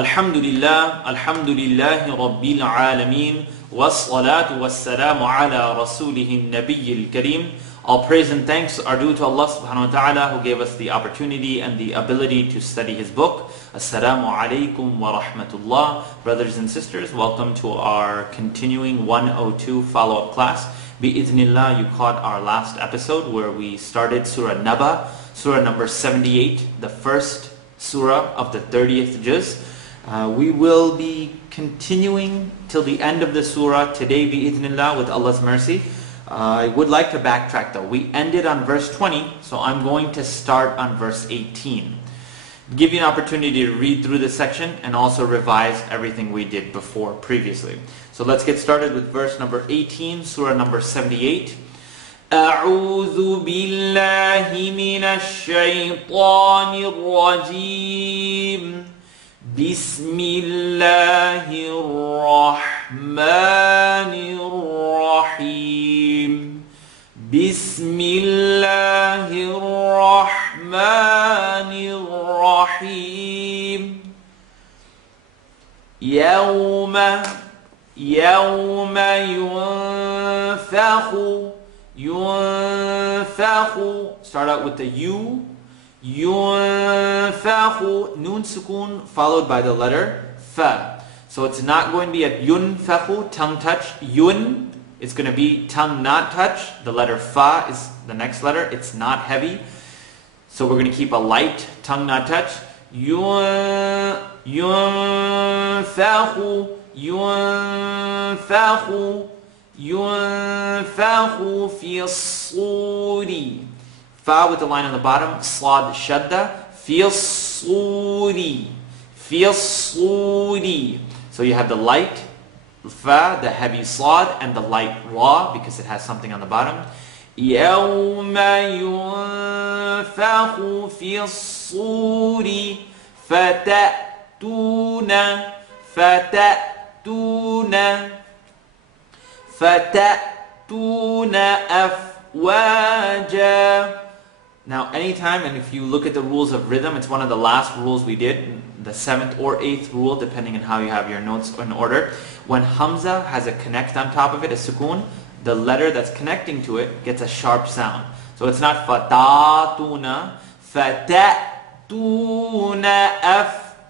Alhamdulillah, alhamdulillahi rabbil alameen, wassalatu wassalamu ala rasulihi nabiyyil kareem. All praise and thanks are due to Allah subhanahu wa ta'ala who gave us the opportunity and the ability to study His book. Assalamu alaikum wa rahmatullah. Brothers and sisters, welcome to our continuing 102 follow-up class. Bi-idhnillah, you caught our last episode where we started Surah Naba, Surah number 78, the first Surah of the 30th juz. We will be continuing till the end of the Surah today, bi-idhnillah, with Allah's mercy. I would like to backtrack though. We ended on verse 20, so I'm going to start on verse 18. Give you an opportunity to read through this section and also revise everything we did before previously. So let's get started with verse number 18, Surah number 78. أعوذ بالله من الشيطان الرجيم بسم الله الرحمن الرحيم بسم الله الرحمن الرحيم يوم ينفخ start out with the U. ينفخ, noon sukun followed by the letter fa. So it's not going to be a yunfakhu, tongue touch. Yun is going to be tongue not touch. The letter fa is the next letter. It's not heavy. So we're going to keep a light tongue not touch. ينفخ في الصور. Fa with the line on the bottom, slad shadda, fi الصور. So you have the light fa, the heavy slad, and the light ra because it has something on the bottom. يوم ينفخ في الصور فتأتون أفواجا. Now anytime, and if you look at the rules of rhythm, it's one of the last rules we did, the 7th or 8th rule, depending on how you have your notes in order. When Hamza has a connect on top of it, a sukoon, the letter that's connecting to it gets a sharp sound. So it's not fatatuna, fatatuna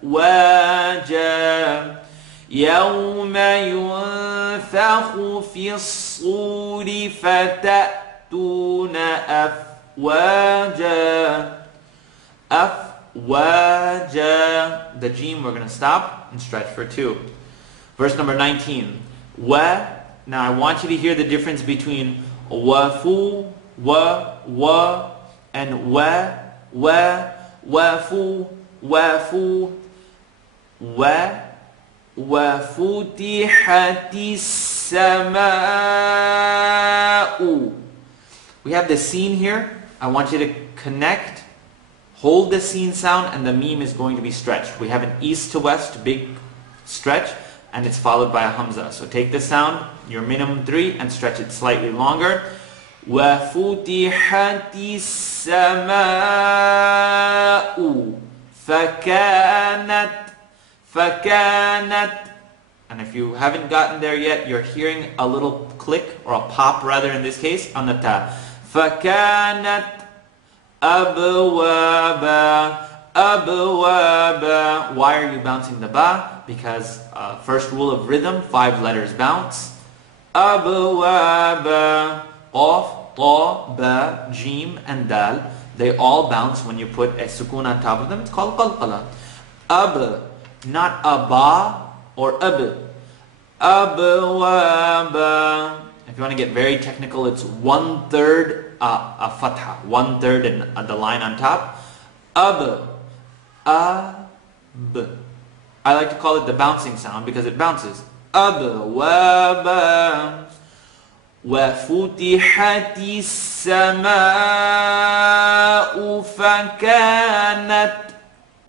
afwaja. يوم ينفخ في الصور فتأتون أفواجا. أفواجا. The jim we're going to stop and stretch for 2. Verse number 19. Wa. Now I want you to hear the difference between wafu, wa, and wafu, وَفُتِحَتِ السَّمَاءُ. We have the scene here. I want you to connect, hold the scene sound, and the meme is going to be stretched. We have an east to west big stretch, and it's followed by a hamza. So take the sound, your minimum 3, and stretch it slightly longer. وَفُتِحَتِ السَّمَاءُ فَكَانَتْ. And if you haven't gotten there yet, you're hearing a little click, or a pop rather in this case, on the ta. فَكَانَتْ أَبْوَابًا. Why are you bouncing the ba? Because first rule of rhythm, 5 letters bounce. أَبْوَابًا. Qaf, ta, ba, jim, and dal. They all bounce when you put a sukoon on top of them. It's called qalqala. Ab. Not aba or ab. Abwaba. If you want to get very technical, it's 1/3 a fatha, 1/3 and the line on top. Ab. Ab. I like to call it the bouncing sound because it bounces. Abwaba. وَفُتِحَتِ السَّمَاءُ فَكَانَتْ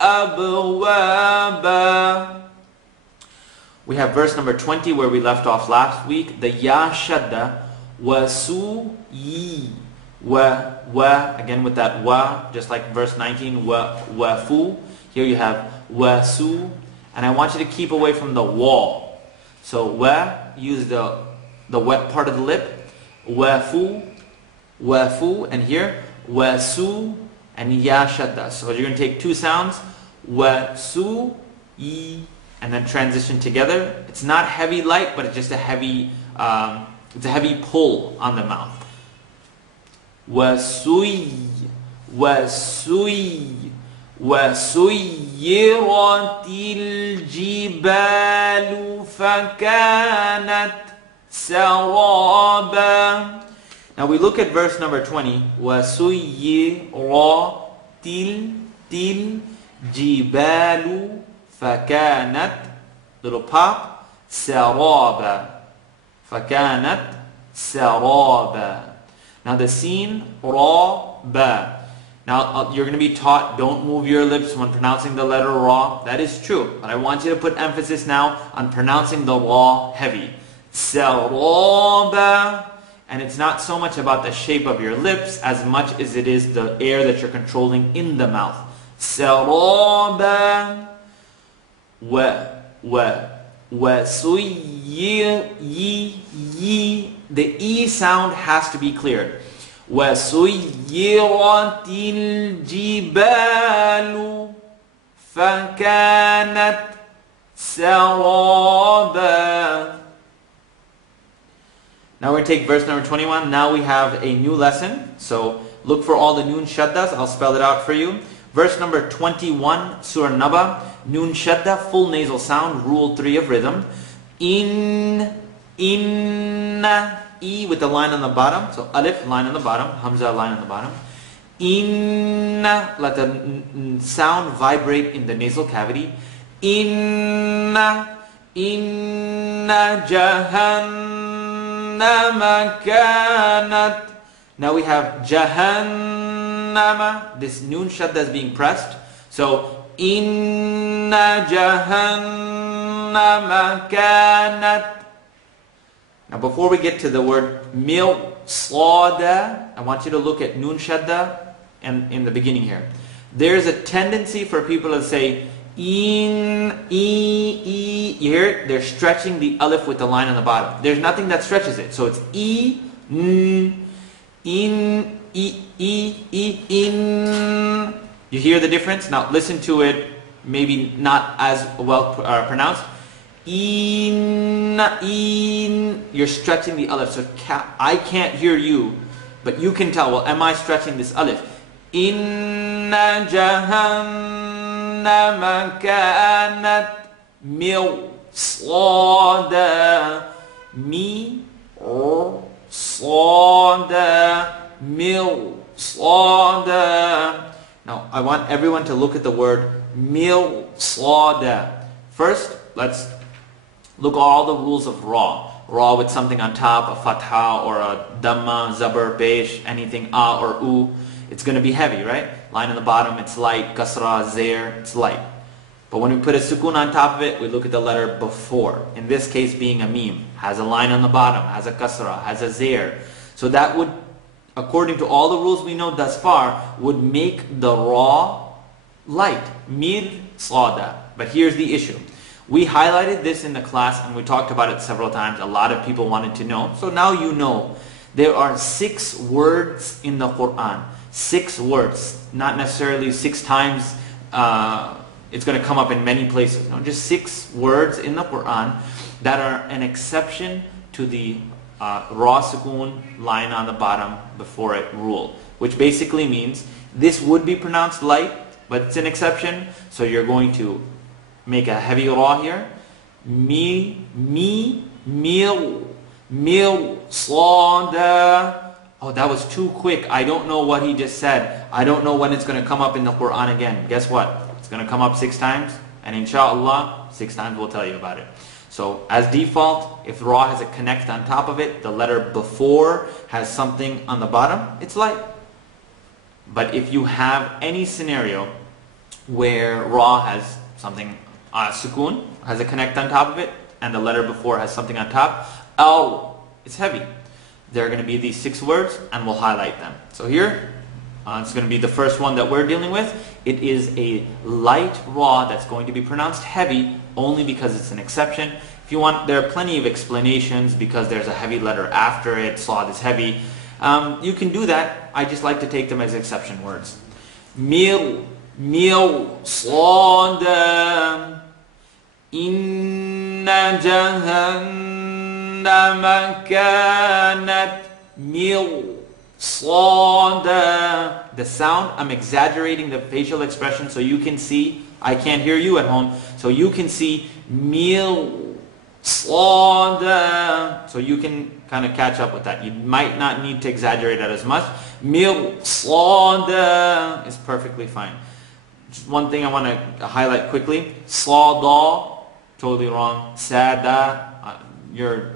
أَبْوَابًا. We have verse number 20 where we left off last week. The ya shadda, wasu-yi. Wa, again with that wa, just like verse 19, wa fu. Here you have wasu, and I want you to keep away from the wall. So wa, use the wet part of the lip. Wafu, wafu, and here wasu and ya shadda. So you're going to take two sounds, wasu, yi, and then transition together. It's not heavy light, but it's just a heavy pull on the mouth. Wasui, wasui, wasuyiratil jibalu fakanat saraba. Now we look at verse number 20. Wasuyiratil jibalu fakanat, little pop, saraba. Fakanat saraba. Now the scene, ra, ba. Now you're going to be taught, don't move your lips when pronouncing the letter ra. That is true. But I want you to put emphasis now on pronouncing the ra heavy. Saraba. And it's not so much about the shape of your lips as much as it is the air that you're controlling in the mouth. Saraba. The E sound has to be cleared. وَسُيِّرَتِ الْجِبَالُ فَكَانَتْ سَرَابًا. Now we're going to take verse number 21. Now we have a new lesson. So look for all the noon shaddas. I'll spell it out for you. Verse number 21, Surah Naba. Noon shadda, full nasal sound, rule 3 of rhythm. Inna, E with the line on the bottom. So alif, line on the bottom. Hamza, line on the bottom. Inna, let the sound vibrate in the nasal cavity. Inna jahannama kanat. Now we have jahannama. This noon shadda is being pressed. So Inna jahannama kanat. Now before we get to the word mirsada, I want you to look at noon shadda and in the beginning here. There's a tendency for people to say in, e. You hear it? They're stretching the alif with the line on the bottom. There's nothing that stretches it. So it's e, n, in, in. You hear the difference? Now listen to it, maybe not as well pronounced. In, you're stretching the alif. So I can't hear you, but you can tell, well, am I stretching this alif? Inna jahannama kanat mirsada. Mirsada. Now, I want everyone to look at the word mirsada. First, let's look at all the rules of ra. Ra with something on top, a fatha or a dhamma, zabar, pesh, anything a or u. It's going to be heavy, right? Line on the bottom, it's light. Kasra, zair, it's light. But when we put a sukun on top of it, we look at the letter before. In this case being a mim. Has a line on the bottom, has a kasra, has a zair. So that would, according to all the rules we know thus far, would make the ra light. Mir sada. But here's the issue. We highlighted this in the class and we talked about it several times. A lot of people wanted to know. So now you know. There are 6 words in the Quran. 6 words. Not necessarily 6 times it's going to come up in many places. No, just 6 words in the Quran that are an exception to the ra sukoon line on the bottom before it rule. Which basically means this would be pronounced light, but it's an exception. So you're going to make a heavy ra here. Mil, sada. Oh, that was too quick. I don't know what he just said. I don't know when it's going to come up in the Quran again. Guess what? It's going to come up 6 times. And inshallah, 6 times we'll tell you about it. So as default, if ra has a connect on top of it, the letter before has something on the bottom, it's light. But if you have any scenario where ra has something, sukoon, has a connect on top of it, and the letter before has something on top, it's heavy. There are going to be these 6 words, and we'll highlight them. So here, it's going to be the first one that we're dealing with. It is a light ra that's going to be pronounced heavy only because it's an exception. If you want, there are plenty of explanations because there's a heavy letter after it, Sad is heavy. You can do that. I just like to take them as exception words. Mil, Sad, Inna Jahannama kanat Sad. The sound, I'm exaggerating the facial expression so you can see. I can't hear you at home, so you can see Sad. So you can kind of catch up with that. You might not need to exaggerate it as much. Sad is perfectly fine. Just one thing I want to highlight quickly. Sada, totally wrong. Sada, you're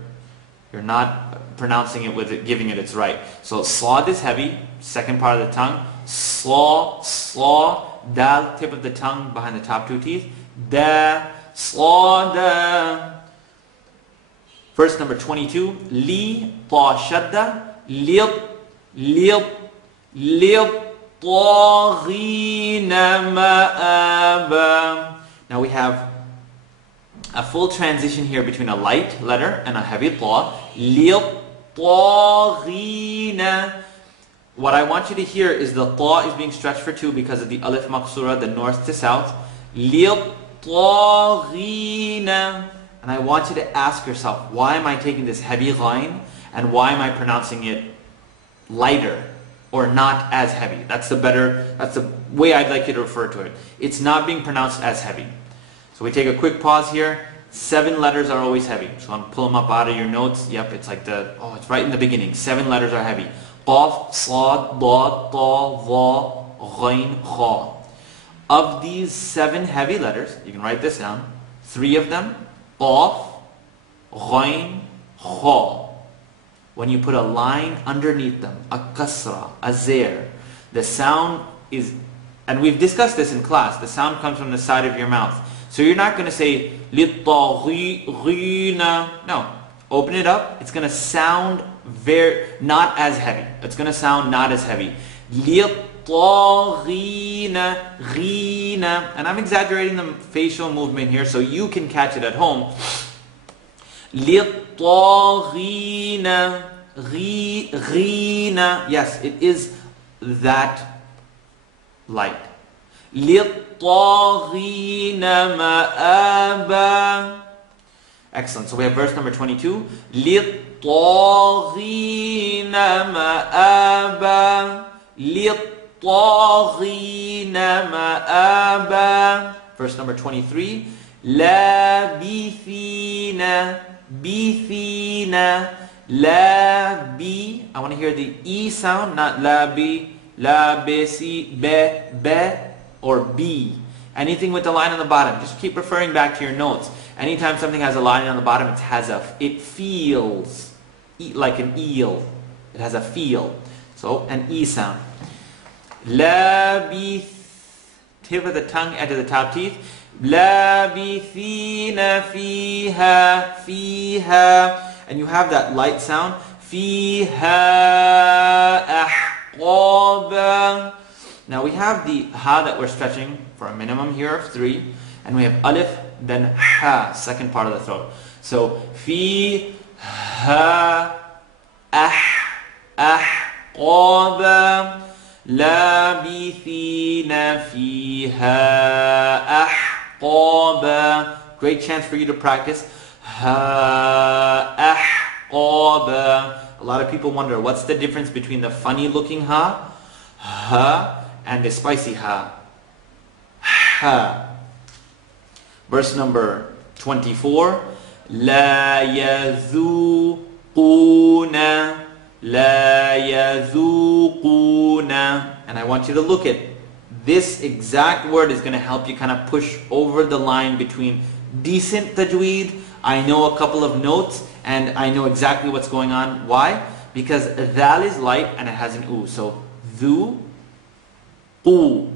not pronouncing it with it, giving it its right. So Sad is heavy, second part of the tongue. Sa, dal, tip of the tongue behind the top two teeth. Da, Sad. Verse number 22. Li, ta, shadda. Lib, taghina ma'aba. Now we have a full transition here between a light letter and a heavy ta. Lib, taghina. What I want you to hear is the ta is being stretched for 2 because of the alif maqsura, the north to south. Lib, taghina. And I want you to ask yourself, why am I taking this heavy ghain and why am I pronouncing it lighter or not as heavy? That's the way I'd like you to refer to it. It's not being pronounced as heavy. So we take a quick pause here. 7 letters are always heavy. So I'm pull them up out of your notes. Yep, it's like it's right in the beginning. 7 letters are heavy. Qaf, Sad, Dad, Ta, Va, Ghain, Kha. Of these 7 heavy letters, you can write this down. 3 of them, Qaf, Ghain, Kha. When you put a line underneath them, a kasra, a zair, the sound is, and we've discussed this in class, the sound comes from the side of your mouth. So you're not going to say littaghina. No, open it up. It's going to sound not as heavy. It's going to sound not as heavy. Littaghina, ghina. And I'm exaggerating the facial movement here so you can catch it at home. Littaghina, ghina. Yes, it is that light. Littaghina ma'aba. Excellent. So we have verse number 22. Littaghina ma'aba. Littaghina ma'aba. Verse number 23. Labithina, bithina, labi. I want to hear the E sound, not labi, labisi, be, or B. Anything with the line on the bottom, just keep referring back to your notes. Anytime something has a line on the bottom, it feels like an eel. It has a feel. So an E sound. Labith, tip of the tongue, edge of the top teeth. Labithina fiha. And you have that light sound. Fiha ahqaba. Now we have the ha that we're stretching for a minimum here of 3, and we have alif, then ha, second part of the throat. So fi ha ahqaba, labithina fiha ahqaba. Great chance for you to practice ha ahqaba. A lot of people wonder what's the difference between the funny looking ha and the spicy ha. Ha. Verse number 24. La yadhuquna. La yadhuquna. And I want you to look at this exact word is going to help you kind of push over the line between decent tajweed. I know a couple of notes and I know exactly what's going on. Why? Because dhal is light and it has an u. So dhu, qu.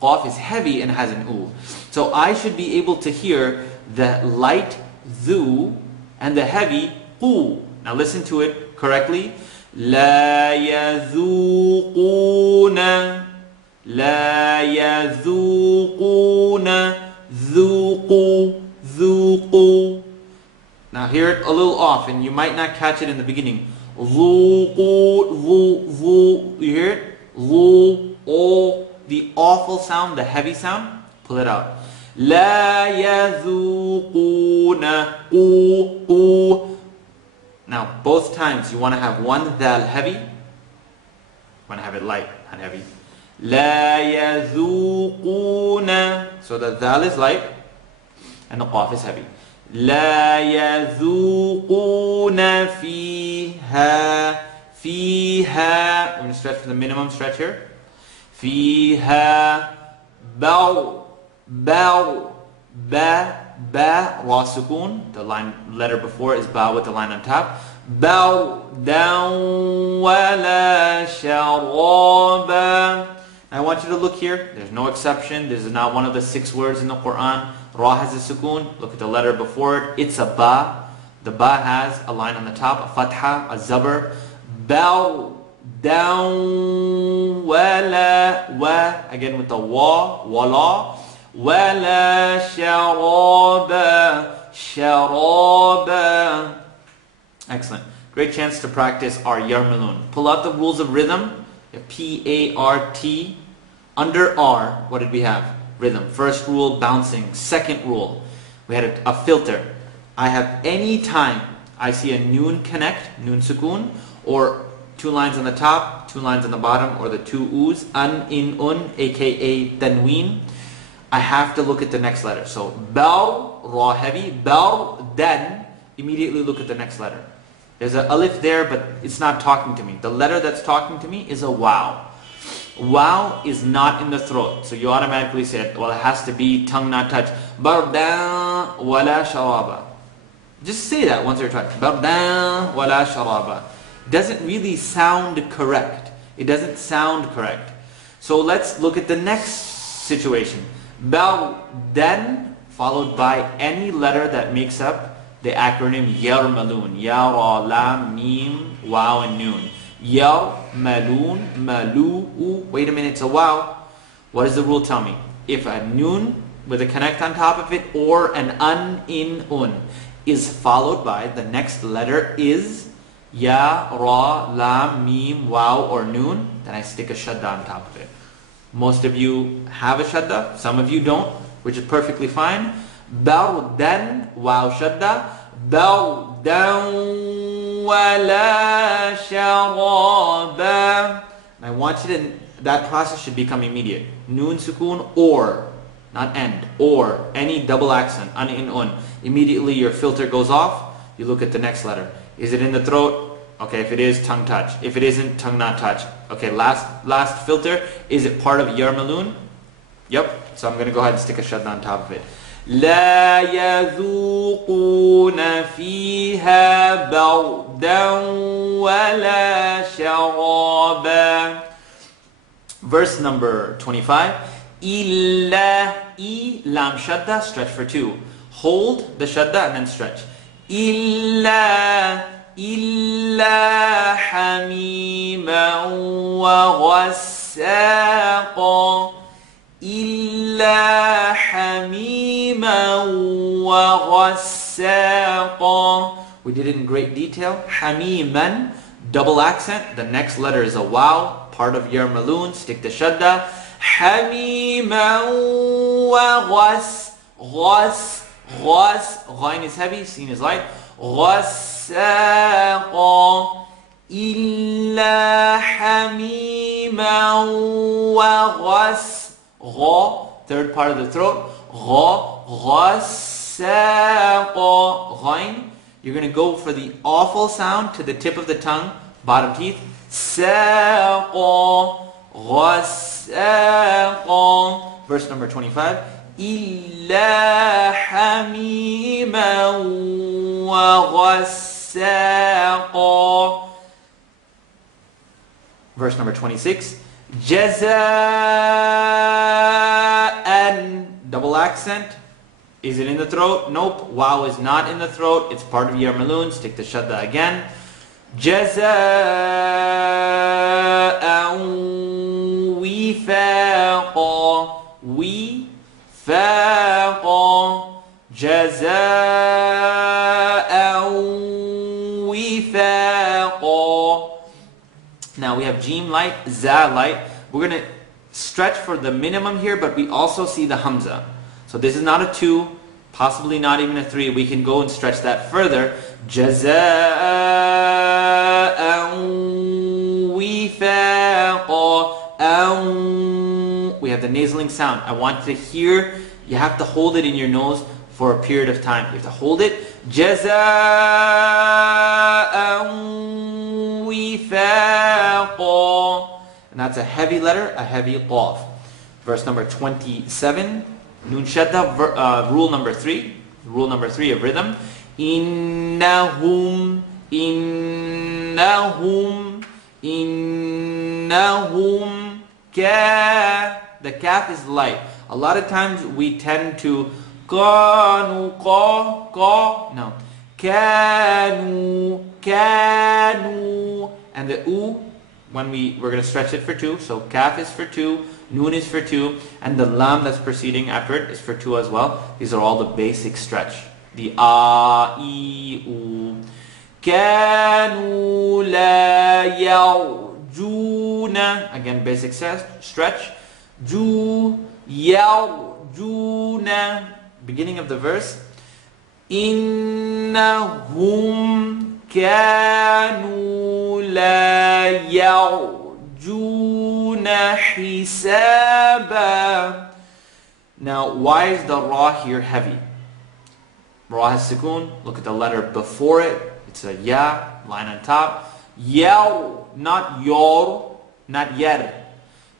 Qaf is heavy and has an u. So I should be able to hear the light dhu and the heavy qu. Now listen to it correctly. La yadhuquna. لا يذوقون ذوقوا ذوقوا. Now hear it a little off and you might not catch it in the beginning. ذوقوا ذو ذو. You hear it? ذو o, the awful sound, the heavy sound. Pull it out. لا يذوقون قو قو. Now both times you want to have one dal heavy. You want to have it light, not heavy. لا يذوقون. So the dal is light and the qaf is heavy. لا يذوقون فيها فيها. We're going to stretch for the minimum stretch here. فيها باو باو ba ba ra sukoon. The letter before is ba with the line on top. باو down ولا شرابا. I want you to look here. There's no exception. This is not one of the 6 words in the Quran. Ra has a sukoon. Look at the letter before it. It's a ba. The ba has a line on the top, a fatha, a zabr. Bow down wala wa. Again with the wa, wala. Wala sharaba sharaba. Excellent. Great chance to practice our yarmalun. Pull out the rules of rhythm. P-A-R-T. Under R, what did we have? Rhythm. First rule, bouncing. Second rule, we had a filter. I have any time I see a noon connect, noon sukoon, or 2 lines on the top, 2 lines on the bottom, or the 2 oos, an, in, un, aka tanween, I have to look at the next letter. So, bal, ra heavy, bal, then, immediately look at the next letter. There's an alif there, but it's not talking to me. The letter that's talking to me is a waw. Waw is not in the throat. So you automatically say, well, it has to be tongue not touched. Bardan wala sharaba. Just say that once or twice. Bardan wala sharaba. Doesn't really sound correct. It doesn't sound correct. So let's look at the next situation. Bardan followed by any letter that makes up the acronym yarmalun. Ya, ra, lam, mim, waw, and noon. Yarmalun, malu'u. Wait a minute, it's a waw. What does the rule tell me? If a noon with a connect on top of it or an un, in, un is followed by the next letter is ya, ra, lam, mim, waw, or noon, then I stick a shadda on top of it. Most of you have a shadda, some of you don't, which is perfectly fine. Bardan, waw shadda. Bardan wala sharaba. I want you to, that process should become immediate. Noon sukoon or, not end, or any double accent, an, in, un. Immediately your filter goes off, you look at the next letter. Is it in the throat? Okay, if it is, tongue touch. If it isn't, tongue not touch. Okay, last filter, is it part of yarmalun? Yep, so I'm going to go ahead and stick a shadda on top of it. لا يذوقون فيها بردا ولا شرابا. Verse number 25. إلا I lam shadda, stretch for 2. Hold the shadda and then stretch. إلا حميما وغساقا. إلا حميما وغساقا. We did it in great detail. Hamiman, double accent. The next letter is a waw, part of yarmalun. Stick the shadda. Hamiman وغس غس غس. Ghain is heavy, sin is light. غساقا. إلا حميما وغس. Gha, third part of the throat. Gha, ghasaqa, ghain. You're going to go for the awful sound to the tip of the tongue, bottom teeth. Saqa, ghasaqa. Verse number 25. Illa hamima wa ghasaqa. Verse number 26. Jaza'an, double accent. Is it in the throat? Nope. Waw is not in the throat. It's part of yarmalun. Stick the shadda again. Jaza'an وفاقا وفاقا جزاء وفاقا. Now we have Jim light, Za light. We're going to stretch for the minimum here, but we also see the Hamza. So this is not a 2, possibly not even a 3. We can go and stretch that further. جزاء وفاقا. We have the nasaling sound. I want to hear, you have to hold it in your nose for a period of time. You have to hold it. جزاء وفاقا. And that's a heavy letter, a heavy qaf. Verse number 27. Nun shadda, rule number 3. Rule number 3 of rhythm. Innahum, innahum, innahum ka. The kaf is light. A lot of times we tend to kanu, ka. No. Kanu, kanu. And the u, when we're going to stretch it for 2. So kaf is for 2, noon is for 2, and the lam that's preceding after it is for 2 as well. These are all the basic stretch. The a, e, u. Kanu la yarjuna. Again, basic stretch. Ju, yarjuna. Beginning of the verse. Innahum kanu la yarjuna hisaba. Now, why is the ra here heavy? Ra has sukoon. Look at the letter before it. It's a ya, line on top. Yaw, not yor, not yer.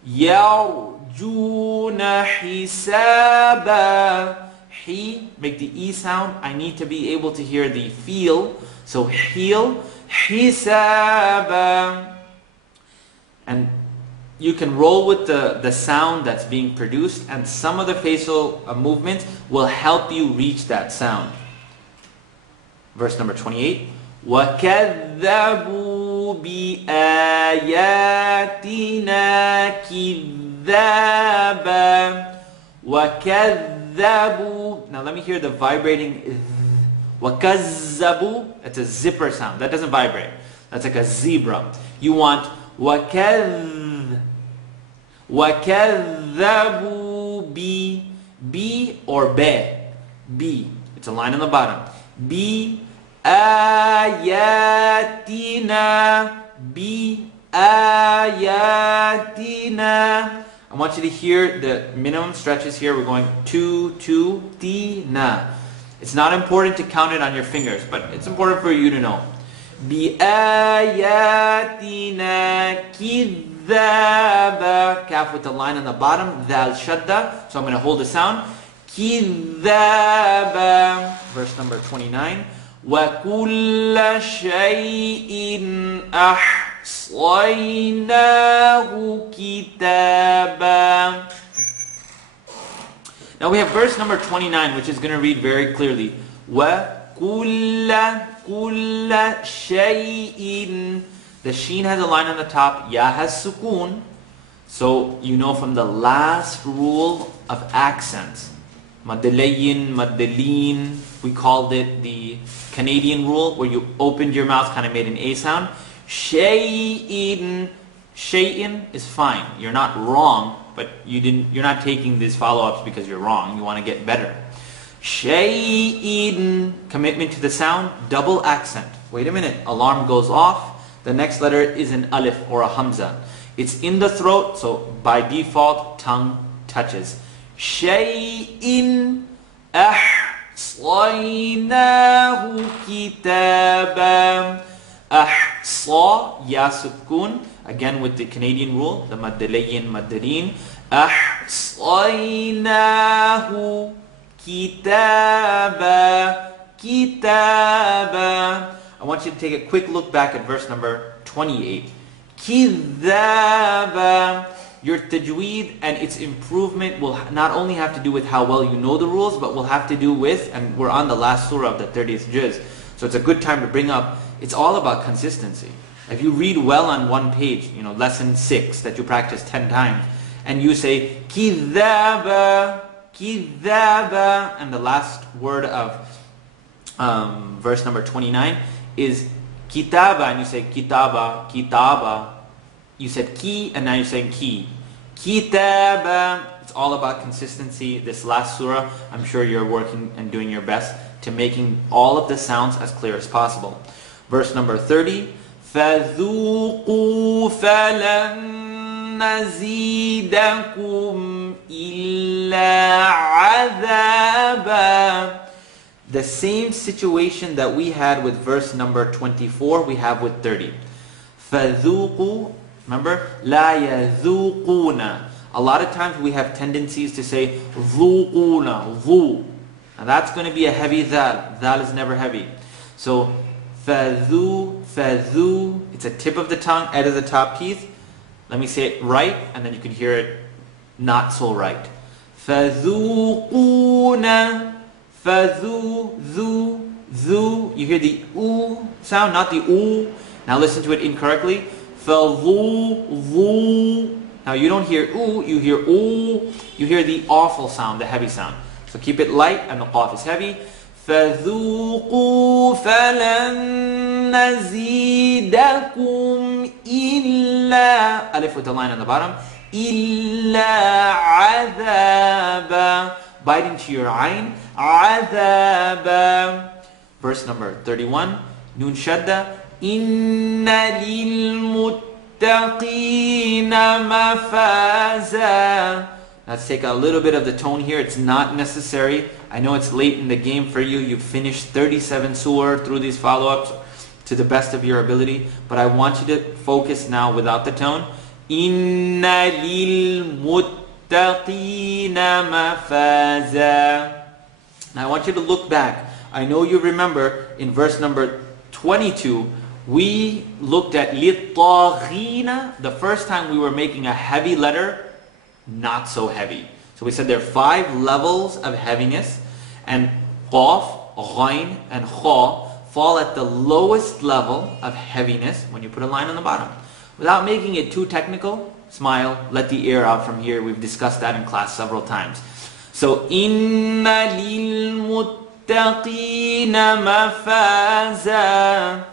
Yarjuna hisaba. He, make the E sound. I need to be able to hear the feel. So heel, hisaba. And you can roll with the sound that's being produced, and some of the facial movements will help you reach that sound. Verse number 28. وَكَذَّبُوا بِآيَاتِنَا كِذَّابًا. وَكَذَّبُوا. Now let me hear the vibrating. وَكَذَّبُوا. It's a zipper sound. That doesn't vibrate. That's like a zebra. You want وَكَذَّبُوا B or be. B. It's a line on the bottom. B ayatina. B ayatina. I want you to hear the minimum stretches here. We're going 2, 2, ti, na. It's not important to count it on your fingers, but it's important for you to know. Bi ayatina kidhaba. Kaf with the line on the bottom. Dhal shadda. So I'm going to hold the sound. Kidhaba. Verse number 29. وَكُلَّ شَيْءٍ أَحْصَيْنَاهُ كِتَابًا. Now we have verse number 29, which is going to read very clearly. وَكُلَّ شَيْءٍ. The sheen has a line on the top. Ya has sukoon. So you know from the last rule of accents. Madalayin, madalin. We called it the Canadian rule, where you opened your mouth, kind of made an A sound. Shay'in. Shay'in is fine. You're not wrong, but you're not taking these follow-ups because you're wrong. You want to get better. Shay'in. Commitment to the sound, double accent. Wait a minute. Alarm goes off. The next letter is an alif or a hamza. It's in the throat, so by default, tongue touches. Shay'in ahsaynahu kitaban. Ahsa, ya sukun. Again with the Canadian rule, the maddalayin, maddaleen. Ahsaynahu kitaba. Kitaba. I want you to take a quick look back at verse number 28. Kidhaba. Your tajweed and its improvement will not only have to do with how well you know the rules, but will have to do with, and we're on the last surah of the 30th juz, so it's a good time to bring up, it's all about consistency. If you read well on one page, lesson 6 that you practice 10 times, And you say kidhaba, kidhaba. And the last word of verse number 29 is kitaba, and you say kitaba, kitaba. You said ki, and now you're saying ki. Kitaba. It's all about consistency. This last surah, I'm sure you're working and doing your best to making all of the sounds as clear as possible. Verse number 30. فَذُوقُوا فَلَن نَزِيدَكُمْ إِلَّا عَذَابًا. The same situation that we had with verse number 24, we have with 30. فَذُوقُوا. Remember? لَا يَذُوقُونَ. A lot of times we have tendencies to say ذُوقُونَ, ذُو. And that's going to be a heavy dhal. Dhal is never heavy. So, فَذُو, فَذُو. It's a tip of the tongue, edge of the top teeth. Let me say it right, and then you can hear it not so right. فَذُوقُونَ, فَذُو, ذُو, ذُو. You hear the oo sound, not the oo. Now listen to it incorrectly. فَذُو, ذُو. Now you don't hear oo, you hear oo. You hear the awful sound, the heavy sound. So keep it light, and the qaf is heavy. فَذُوقُوا فَلَن نَزِيدَكُمْ إِلَّا, alif with the line on the bottom, إِلَّا عَذَابًا. Bite into your ayn, عَذَابًا. Verse number 31, Nun Shadda, إِنَّ لِلْمُتَّقِينَ مَفَازًا. Let's take a little bit of the tone here. It's not necessary. I know it's late in the game for you. You've finished 37 surah through these follow-ups to the best of your ability. But I want you to focus now without the tone. إِنَّ لِلْمُتَّقِينَ مَفَازًا. Now I want you to look back. I know you remember in verse number 22, we looked at لِلطَّاغِينَ. The first time we were making a heavy letter, not so heavy. So we said there are 5 levels of heaviness, and qaf, ghain, and kha fall at the lowest level of heaviness when you put a line on the bottom. Without making it too technical, smile, let the air out from here. We've discussed that in class several times. So, inna lil muttaqina mafaza.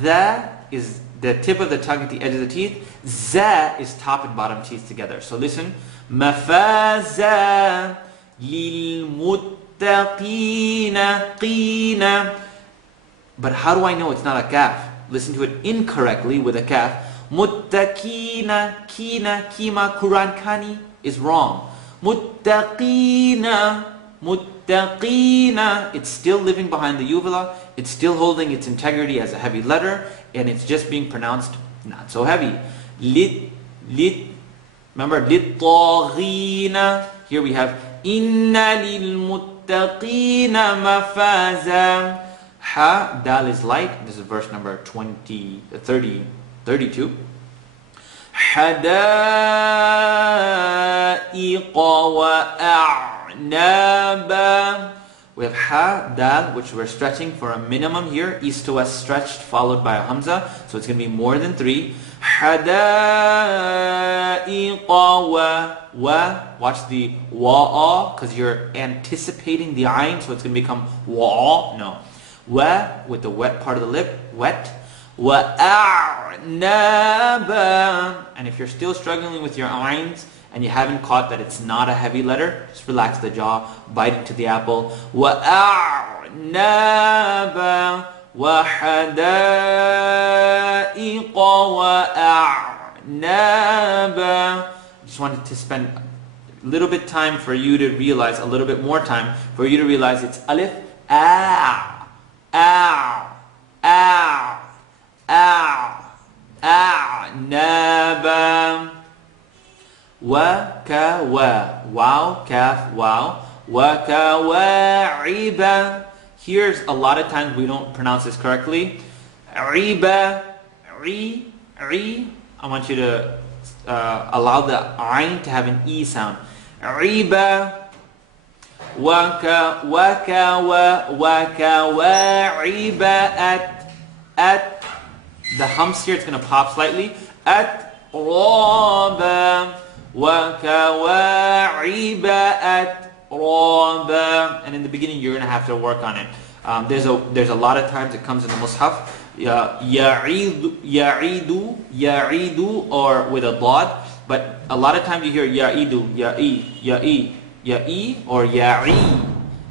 That is the tip of the tongue at the edge of the teeth. Za is top and bottom teeth together. So listen. Mafaza lil muttaqina qina. But how do I know it's not a kaf? Listen to it incorrectly with a kaf. Muttaqina, kina, kima, Quran kani is wrong. Muttaqina, muttaqina. It's still living behind the uvula. It's still holding its integrity as a heavy letter, and it's just being pronounced not so heavy. Lit, remember, lit-taghina. Here we have, inna lil-muttaqina mafaza. Ha, dal is light. This is verse number 32. حَدَائِقَ وَأَعْنَابًا. We have ha, dal, which we're stretching for a minimum here. East to west stretched, followed by a hamza. So it's going to be more than 3. حَدَائِقَ wa. Watch the wa'a, because you're anticipating the ayn, so it's going to become wa'a. No. Wa, with the wet part of the lip, wet. وَأَعْنَابًا. And if you're still struggling with your ayns, and you haven't caught that it's not a heavy letter, just relax the jaw, bite into the apple. وَأَعْنَابًا وَحَدَائِقَ وَأَعْنَابًا. Just wanted to spend a little bit time for you to realize, a little bit more time for you to realize it's alif, a, a'naba. Wa-ka-wa, wow, kaf, wow. Wa-ka-wa-iba. Here's a lot of times we don't pronounce this correctly. Iba, ri. I want you to allow the ayn to have an e sound. Iba. Wa-ka-wa-iba at. The humps here, it's going to pop slightly. At-raba. وَكَوَاعِبَ أَتْرَابًا. And in the beginning you're going to have to work on it. There's a lot of times it comes in the Mus'haf. Ya'idu, or with a dad. But a lot of times you hear ya'idu, ya'i, or ya'i.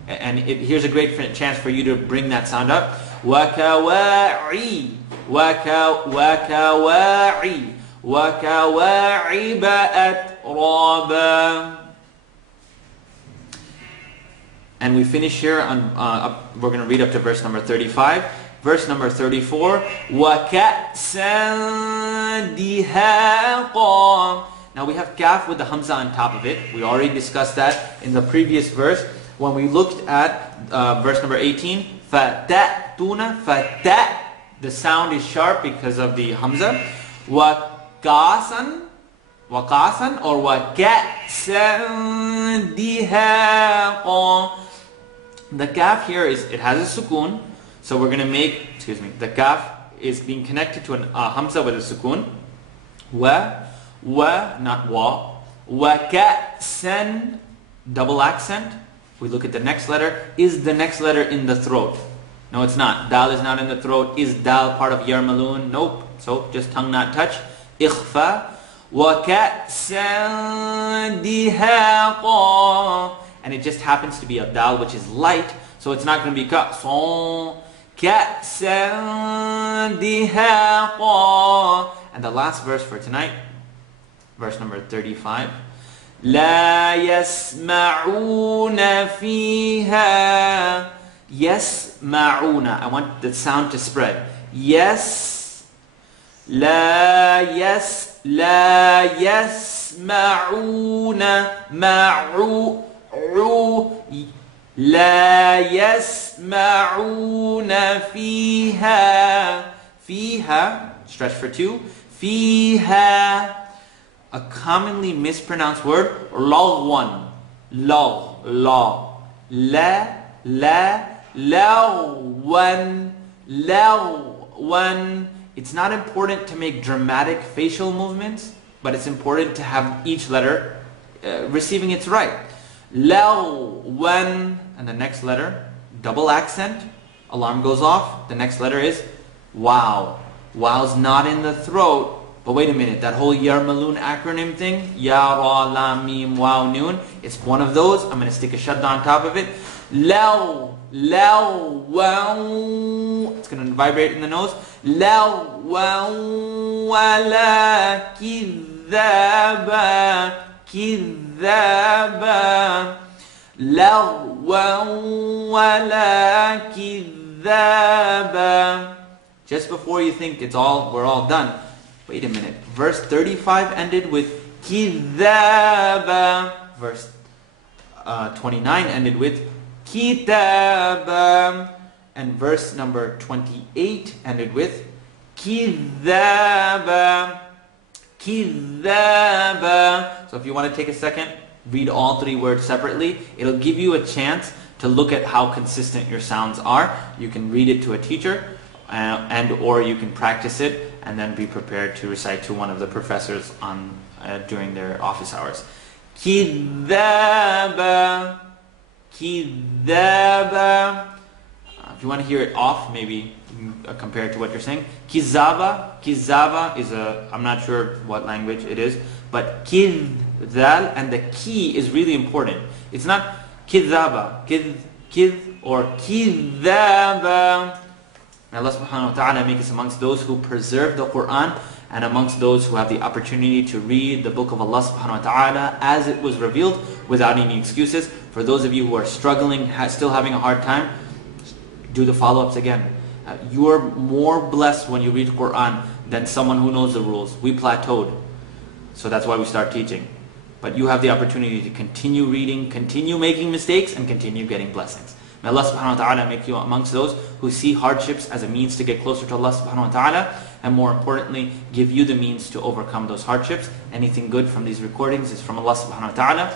And here's a great chance for you to bring that sound up. وَكَوَاعِبَ أَتْرَابًا. And we finish here on, we're going to read up to verse number 35. Verse number 34, وَكَأْسًا دِهَاقًا. Now we have kaf with the hamza on top of it. We already discussed that in the previous verse. When we looked at verse number 18, فَتَأْتُونَ, the sound is sharp because of the hamza. وَكَاسًا, or وَكَأْسًا دِهَاقًا. The kaf here it has a sukoon. So we're going to make, the kaf is being connected to a hamza with a sukoon. Not wa. Ka'san, double accent. If we look at the next letter, is the next letter in the throat? No, it's not. Dal is not in the throat. Is dal part of yarmalun? Nope. So just tongue not touch. Ikhfa. Ka'san dihaqa. And it just happens to be a dal which is light. So it's not going to be ka'san. كَأْسًا دِهَاقًا. And the last verse for tonight, verse number 35. لَا يَسْمَعُونَ فِيهَا. يَسْمَعُونَ. I want the sound to spread. Yes. لَا يَسْمَعُونَ. لا يسمعون فيها, stretch for two, فيها, a commonly mispronounced word, لغوا, لغوا. It's not important to make dramatic facial movements, but it's important to have each letter receiving its right. لغوا, and the next letter, double accent, alarm goes off. The next letter is wow. Wow's not in the throat. But wait a minute, that whole yarmalun acronym thing, ya, ra, lam, mim, wow, noon, it's one of those. I'm going to stick a shadda on top of it. Law, wow. It's going to vibrate in the nose. Law, wala, kidhaba, كذابا لغوا ولا كذابا. Just before you think we're all done, wait a minute. Verse 35 ended with كذابا. Verse 29 ended with كتابا. And verse number 28 ended with كذابا. كذابا. So if you want to take a second, read all three words separately. It'll give you a chance to look at how consistent your sounds are. You can read it to a teacher, or you can practice it and then be prepared to recite to one of the professors during their office hours. كذابا, كذابا. If you want to hear it off, maybe compared to what you're saying. Kizaba is I'm not sure what language it is, but kidhal, and the ki is really important. It's not kidhaba, kidh, or kidhaba. May Allah subhanahu wa ta'ala make us amongst those who preserve the Quran and amongst those who have the opportunity to read the book of Allah subhanahu wa ta'ala as it was revealed without any excuses. For those of you who are struggling, still having a hard time, do the follow-ups again. You are more blessed when you read the Quran than someone who knows the rules. We plateaued, so that's why we start teaching. But you have the opportunity to continue reading, continue making mistakes, and continue getting blessings. May Allah subhanahu wa ta'ala make you amongst those who see hardships as a means to get closer to Allah subhanahu wa ta'ala, and more importantly, give you the means to overcome those hardships. Anything good from these recordings is from Allah subhanahu wa ta'ala.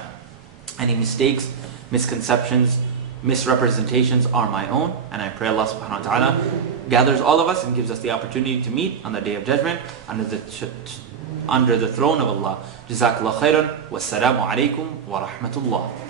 Any mistakes, misconceptions, misrepresentations are my own, and I pray Allah subhanahu wa ta'ala gathers all of us and gives us the opportunity to meet on the Day of Judgment under the under the throne of Allah. Jazakallah khairan. Wassalamu alaikum wa rahmatullah.